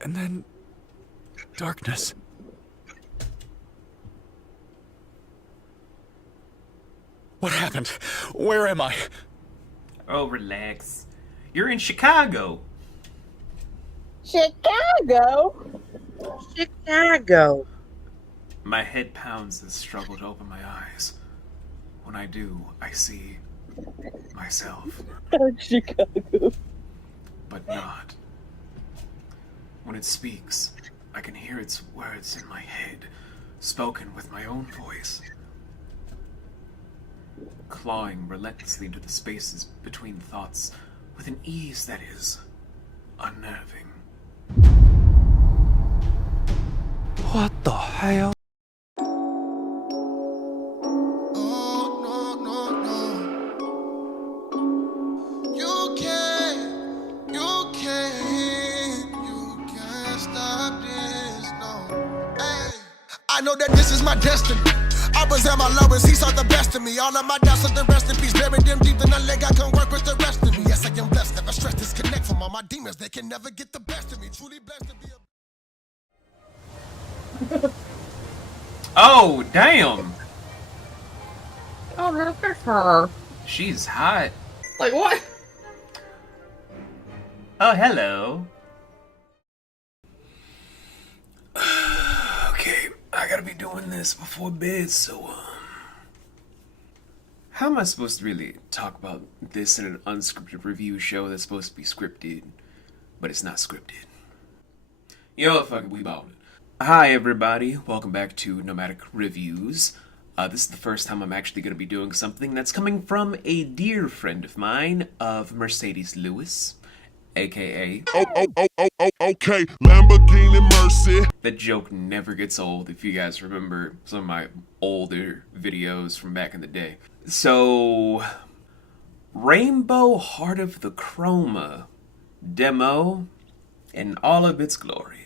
And then darkness. What happened? Where am I? Oh, relax. You're in Chicago. Chicago? Chicago. My head pounds the struggle to open my eyes. When I do, I see myself, Chicago. but not. When it speaks, I can hear its words in my head, spoken with my own voice. Clawing relentlessly into the spaces between thoughts with an ease that is unnerving. What the hell? I know that this is my destiny. I was at my lowest, he saw the best of me. All of my doubts are the rest in peace. Buried them deep, then I let God come work with the rest of me. Yes, I am blessed, never stress, disconnect from all my demons. They can never get the best of me. Truly blessed to be a... Oh, damn! Oh, look at her. She's hot. Like what? Oh, hello. Okay, I gotta be doing this before bed, so, How am I supposed to really talk about this in an unscripted review show that's supposed to be scripted, but it's not scripted? You know what, fuck it, we ballin'. Hi everybody, welcome back to Nomadic Reviews. This is the first time I'm actually going to be doing something that's coming from a dear friend of mine, of Mercedes Lewis, aka... Okay, Lamborghini Mercy. That joke never gets old if you guys remember some of my older videos from back in the day. So, Rainbow Heart of the Chroma demo in all of its glory.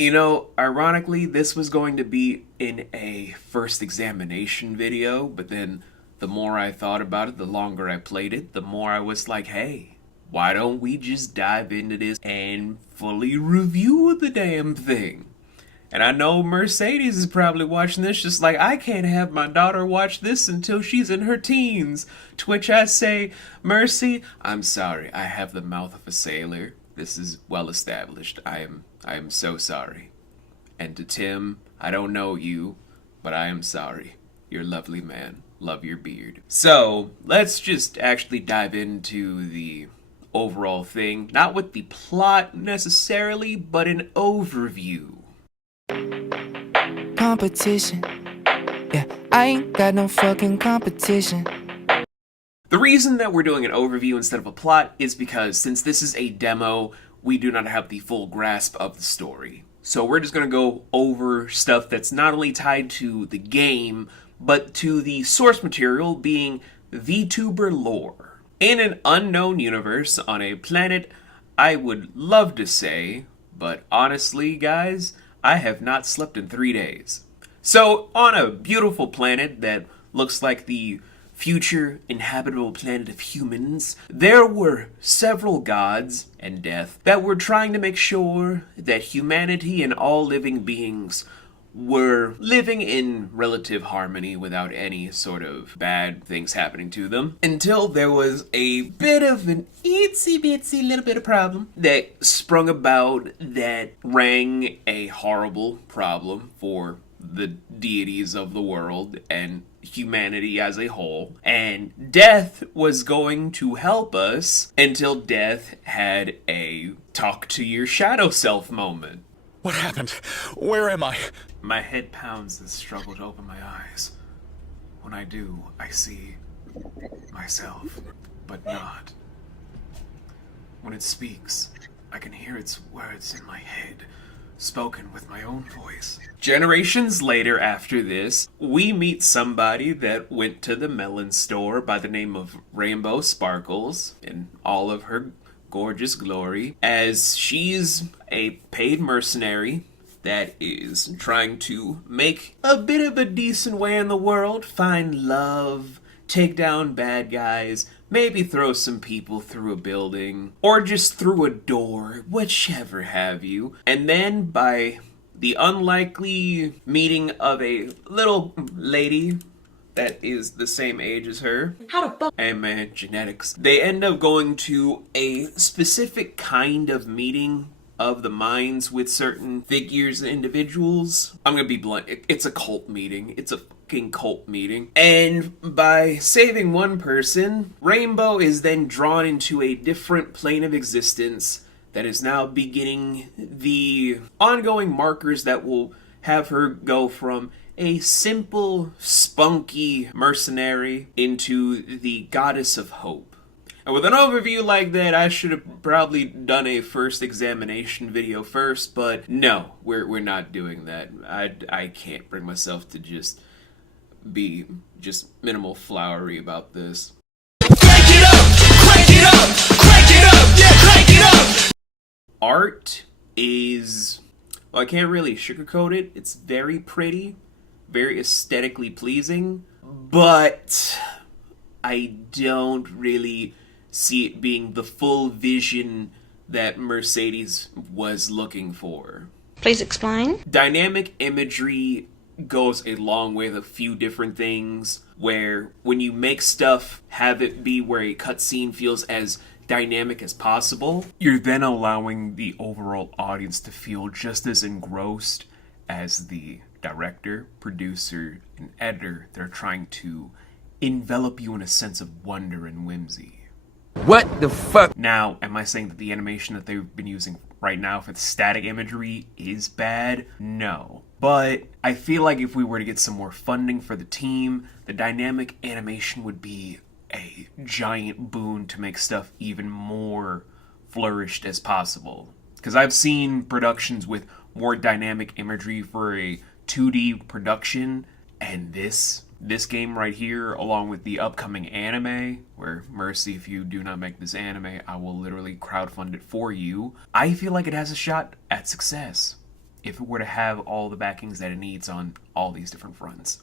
You know, ironically, this was going to be in a first examination video, but then the more I thought about it, the longer I played it, the more I was like, hey, why don't we just dive into this and fully review the damn thing? And I know Mercedes is probably watching this just like, I can't have my daughter watch this until she's in her teens. To which I say, Mercy, I'm sorry, I have the mouth of a sailor. This is well established. I am so sorry. And to Tim, I don't know you, but I am sorry. You're a lovely man. Love your beard. So, let's just actually dive into the overall thing. Not with the plot necessarily, but an overview. Competition. Yeah, I ain't got no fucking competition. The reason that we're doing an overview instead of a plot is because since this is a demo, we do not have the full grasp of the story. So we're just going to go over stuff that's not only tied to the game, but to the source material being VTuber lore. In an unknown universe on a planet I would love to say, but honestly guys, I have not slept in 3 days. So on a beautiful planet that looks like the future inhabitable planet of humans, there were several gods and death that were trying to make sure that humanity and all living beings were living in relative harmony without any sort of bad things happening to them, until there was a bit of an itsy bitsy little bit of problem that sprung about that rang a horrible problem for the deities of the world and humanity as a whole, and death was going to help us until death had a talk to your shadow self moment. what happened? Where am I? My head pounds the struggle to open my eyes. When I do, I see myself, but not. When it speaks, I can hear its words in my head, spoken with my own voice. Generations later after this, we meet somebody that went to the melon store by the name of Rainbow Sparkles in all of her gorgeous glory, as she's a paid mercenary that is trying to make a bit of a decent way in the world, find love, take down bad guys, maybe throw some people through a building, or just through a door, whichever have you. And then by the unlikely meeting of a little lady that is the same age as her. How the fuck? Hey man, genetics. They end up going to a specific kind of meeting of the minds with certain figures and individuals. I'm gonna be blunt, it's a cult meeting. It's a fucking cult meeting. And by saving one person, Rainbow is then drawn into a different plane of existence that is now beginning the ongoing markers that will have her go from a simple, spunky mercenary into the goddess of hope. And with an overview like that, I should have probably done a first examination video first, but no, we're not doing that. I can't bring myself to just be just minimal flowery about this. Crank it up! Crank it up! Crank it up! Yeah, crank it up! Art is, well, I can't really sugarcoat it. It's very pretty, very aesthetically pleasing, but I don't really see it being the full vision that Mercedes was looking for. Please explain. Dynamic imagery goes a long way with a few different things, where when you make stuff, have it be where a cutscene feels as dynamic as possible, you're then allowing the overall audience to feel just as engrossed as the director, producer, and editor. They're trying to envelop you in a sense of wonder and whimsy. What the fuck? Now, am I saying that the animation that they've been using right now for the static imagery is bad? No. But I feel like if we were to get some more funding for the team, the dynamic animation would be a giant boon to make stuff even more flourished as possible. Because I've seen productions with more dynamic imagery for a 2D production, and this game right here, along with the upcoming anime, where Mercy, if you do not make this anime, I will literally crowdfund it for you. I feel like it has a shot at success if it were to have all the backings that it needs on all these different fronts.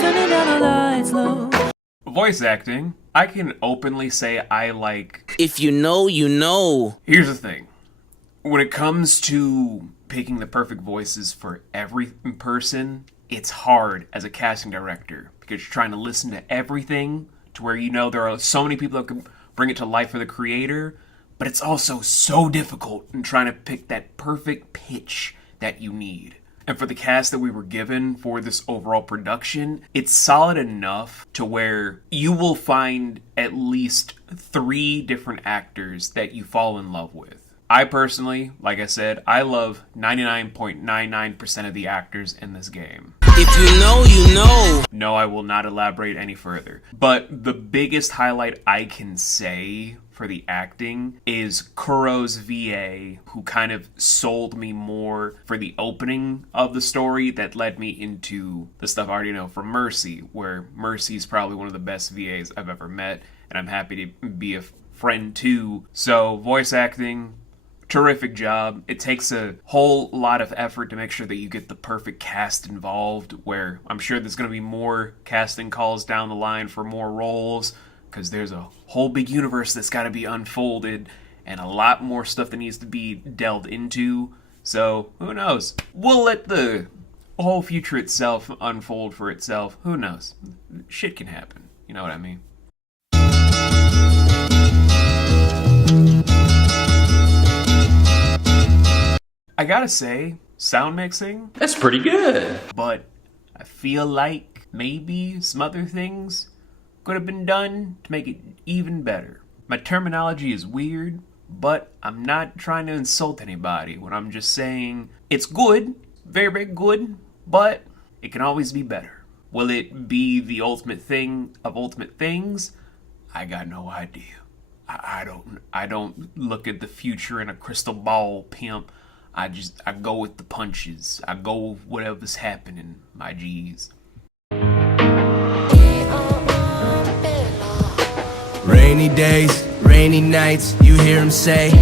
Turning down the lights low. Voice acting, I can openly say I like... If you know, you know. Here's the thing. When it comes to picking the perfect voices for every person, it's hard as a casting director because you're trying to listen to everything to where you know there are so many people that can bring it to life for the creator, but it's also so difficult in trying to pick that perfect pitch that you need. And for the cast that we were given for this overall production, it's solid enough to where you will find at least 3 different actors that you fall in love with. I personally, like I said, I love 99.99% of the actors in this game. If you know, you know. No, I will not elaborate any further. But the biggest highlight I can say for the acting is Kuro's VA, who kind of sold me more for the opening of the story that led me into the stuff I already know from Mercy, where Mercy is probably one of the best VAs I've ever met, and I'm happy to be a friend too. So, voice acting, terrific job. It takes a whole lot of effort to make sure that you get the perfect cast involved, where I'm sure there's going to be more casting calls down the line for more roles, because there's a whole big universe that's got to be unfolded and a lot more stuff that needs to be delved into. So, who knows? We'll let the whole future itself unfold for itself. Who knows? Shit can happen. You know what I mean? I gotta say, sound mixing, That's pretty good. but I feel like maybe some other things could have been done to make it even better. My terminology is weird, but I'm not trying to insult anybody when I'm just saying it's good, very, very good, but it can always be better. Will it be the ultimate thing of ultimate things? I got no idea. I don't look at the future in a crystal ball, pimp. I go with the punches. I go with whatever's happening, my G's. Rainy Rainy days, rainy nights, you hear him say.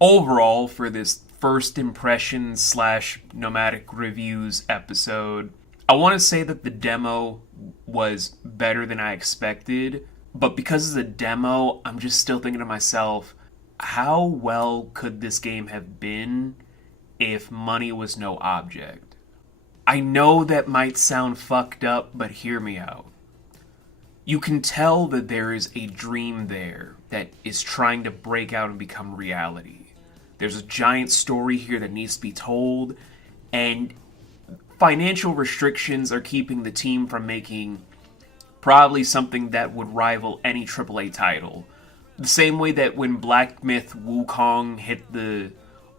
Overall, for this first impression / Nomadic Reviews episode, I want to say that the demo was better than I expected, but because it's a demo, I'm just still thinking to myself, how well could this game have been if money was no object? I know that might sound fucked up, but hear me out. You can tell that there is a dream there that is trying to break out and become reality. There's a giant story here that needs to be told, and financial restrictions are keeping the team from making probably something that would rival any AAA title. The same way that when Black Myth Wukong hit the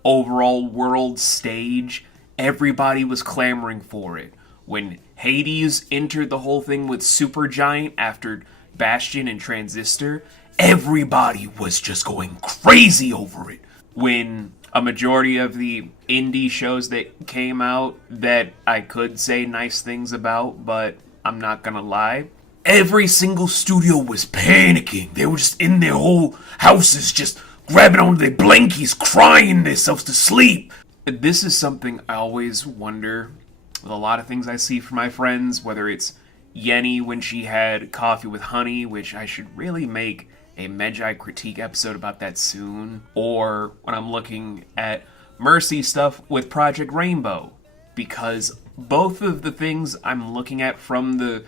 overall world stage, everybody was clamoring for it. When Hades entered the whole thing with Supergiant after Bastion and Transistor, everybody was just going crazy over it. When a majority of the indie shows that came out that I could say nice things about, but I'm not gonna lie, every single studio was panicking. They were just in their whole houses, just grabbing onto their blankies, crying themselves to sleep. This is something I always wonder with a lot of things I see from my friends, whether it's Yenny when she had Coffee with Honey, which I should really make a Magi critique episode about that soon, or when I'm looking at Mercy stuff with Project Rainbow, because both of the things I'm looking at from the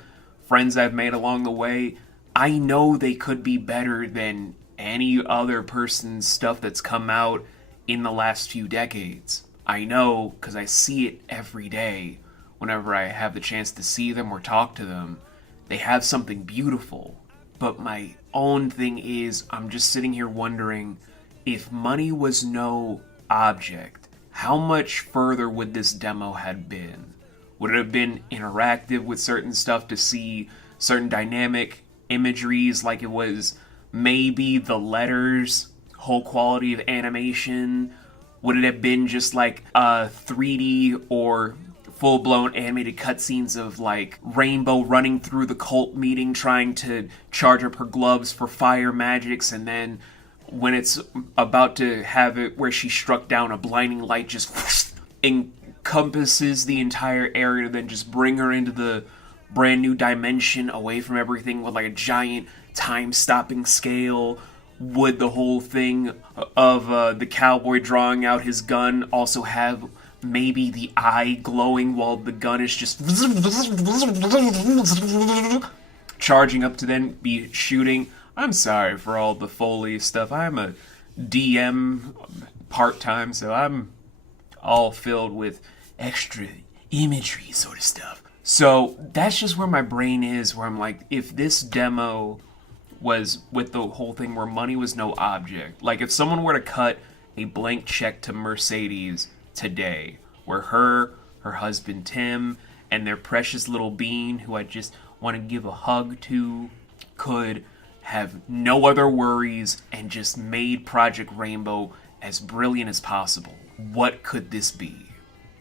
friends I've made along the way, I know they could be better than any other person's stuff that's come out in the last few decades. I know because I see it every day whenever I have the chance to see them or talk to them. They have something beautiful. But my own thing is, I'm just sitting here wondering, if money was no object, how much further would this demo have been? Would it have been interactive with certain stuff to see certain dynamic imageries like it was maybe the letters, whole quality of animation? Would it have been just like a 3D or full-blown animated cutscenes of like Rainbow running through the cult meeting trying to charge up her gloves for fire magics, and then when it's about to have it where she struck down, a blinding light just encompasses the entire area to then just bring her into the brand new dimension away from everything with like a giant time-stopping scale? Would the whole thing of the cowboy drawing out his gun also have maybe the eye glowing while the gun is just charging up to then be shooting? I'm sorry for all the Foley stuff. I'm a DM part-time, so I'm all filled with extra imagery sort of stuff. So that's just where my brain is, where I'm like, if this demo was with the whole thing where money was no object, like if someone were to cut a blank check to Mercedes today, where her husband Tim, and their precious little bean, who I just want to give a hug to, could have no other worries and just made Project Rainbow as brilliant as possible, what could this be?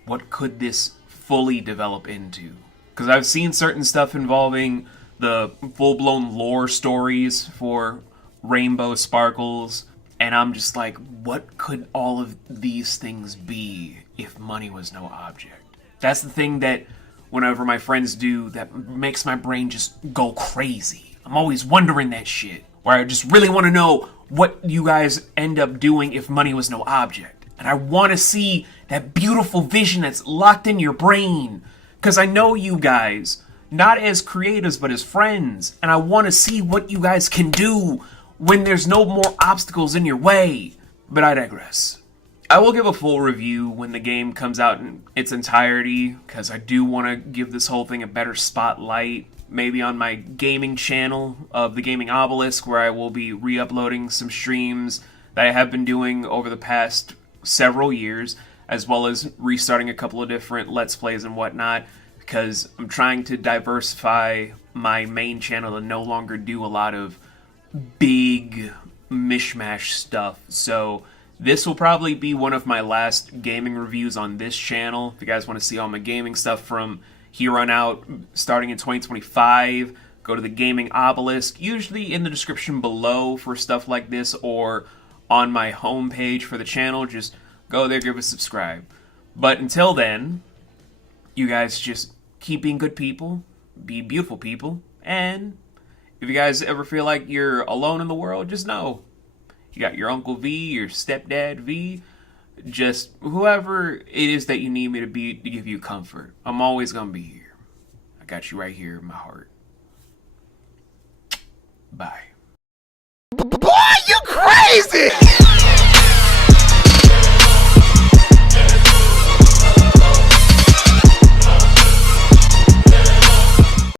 What could this fully develop into? Because I've seen certain stuff involving the full-blown lore stories for Rainbow Sparkles, and I'm just like, what could all of these things be if money was no object? That's the thing that whenever my friends do that makes my brain just go crazy. I'm always wondering that shit, where I just really want to know what you guys end up doing if money was no object. And I want to see that beautiful vision that's locked in your brain, because I know you guys, not as creators but as friends, and I want to see what you guys can do when there's no more obstacles in your way. But I digress. I will give a full review when the game comes out in its entirety, because I do want to give this whole thing a better spotlight, maybe on my gaming channel of the Gaming Obelisk, where I will be re-uploading some streams that I have been doing over the past several years, as well as restarting a couple of different Let's Plays and whatnot, because I'm trying to diversify my main channel to no longer do a lot of big mishmash stuff. So this will probably be one of my last gaming reviews on this channel. If you guys want to see all my gaming stuff from here on out, starting in 2025, go to the gaming obelisk, usually in the description below for stuff like this, or on my homepage for the channel. Just go there, give a subscribe. But until then, you guys just keep being good people, be beautiful people, and if you guys ever feel like you're alone in the world, just know you got your Uncle V, your stepdad V, just whoever it is that you need me to be to give you comfort. I'm always gonna be here. I got you right here in my heart. Bye.